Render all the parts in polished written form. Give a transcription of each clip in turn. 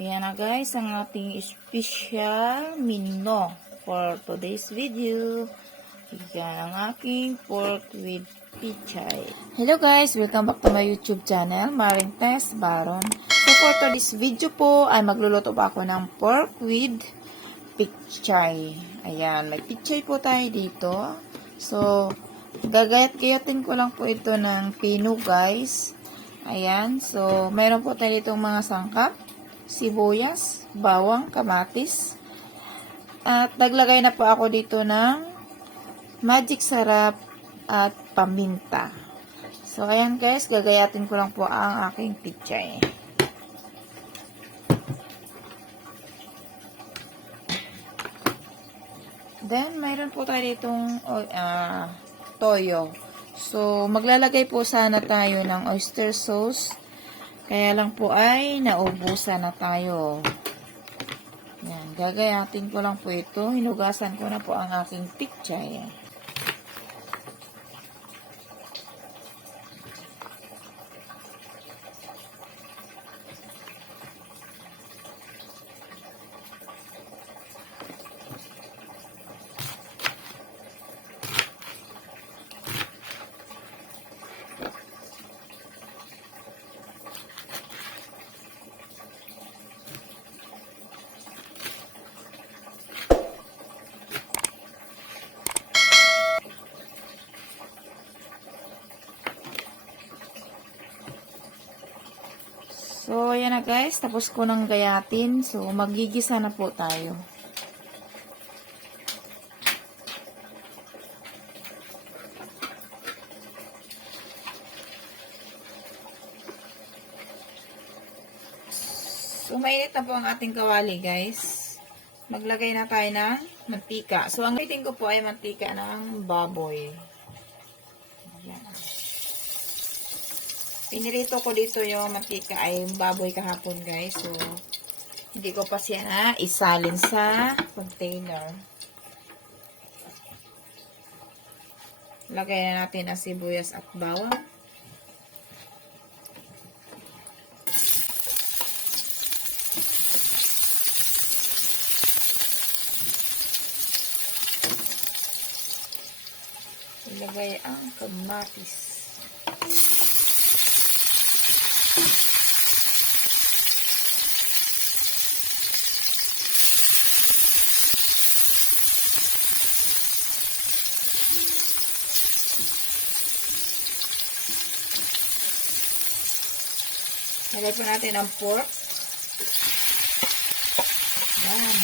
Ayan na guys, ang ating special menu for today's video. Ayan ang aking pork with pichay. Hello guys, welcome back to my YouTube channel, Maring Tess Baron. So for today's video po, ay magluluto pa ako ng pork with pichay. Ayan, may pichay po tayo dito. So, gagayat-gayatin ko lang po ito ng pino guys. Ayan, so mayroon po tayo ditong mga sangkap, sibuyas, bawang, kamatis. At naglagay na po ako dito ng magic sarap at paminta. So, ayan guys, gagayatin ko lang po ang aking pichay. Then, mayroon po tayo ditong toyo. So, maglalagay po sana tayo ng oyster sauce. Kaya lang po ay naubusan na tayo. Yan, gagayatin ko lang po ito. Hinugasan ko na po ang aking pichay. So, ayan na guys. Tapos ko nang gayatin. So, magigisa na po tayo. So, mainit na po ang ating kawali guys. Maglagay na tayo ng mantika. So, ang gamitin ko po ay mantika ng baboy. Ayan. Pinirito ko dito yung mantika ay baboy kahapon guys. So, hindi ko pa siya na isalin sa container. Lagay na natin ang sibuyas at bawang. Ilagay ang kamatis. Lagay po natin ang pork. Yan.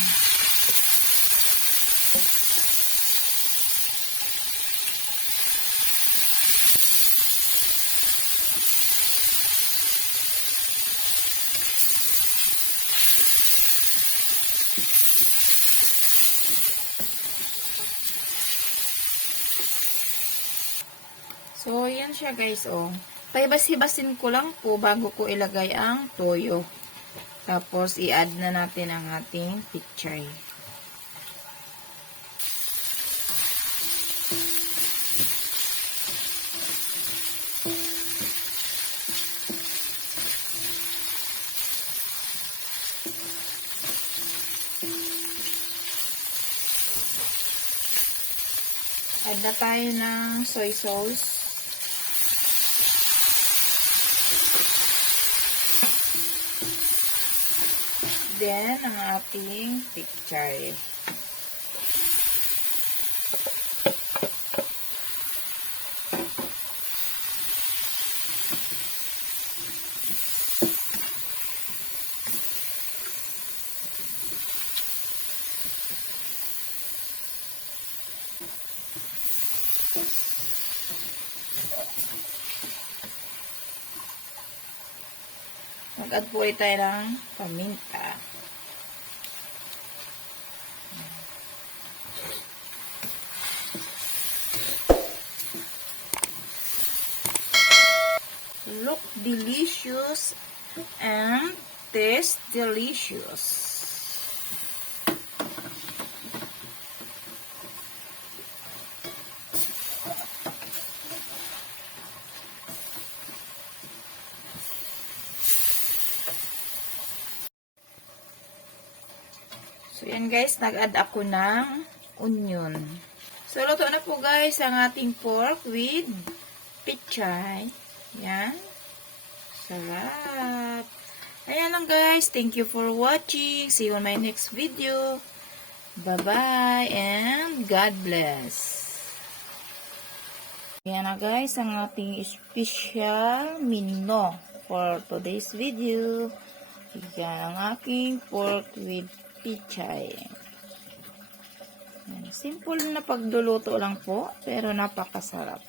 So, yan siya guys, oh. Paibas-hibasin ko lang po bago ko ilagay ang toyo. Tapos, i-add na natin ang ating pichay. Add na tayo ng soy sauce. Then, ang ating pichay. Mag-add po ulit tayo ng paminta. Look delicious and taste delicious. So, yan guys, nag-add ako ng onion. So, luto na po guys ang ating pork with pichay. Yan. Sarap. Ayan lang guys. Thank you for watching. See you on my next video. Bye-bye and God bless. Ayan na guys ang ating special menu for today's video. Yan ang aking pork with pichay. Simple na pagluluto lang po, pero napakasarap.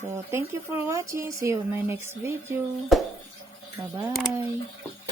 So, thank you for watching. See you in my next video. Bye-bye.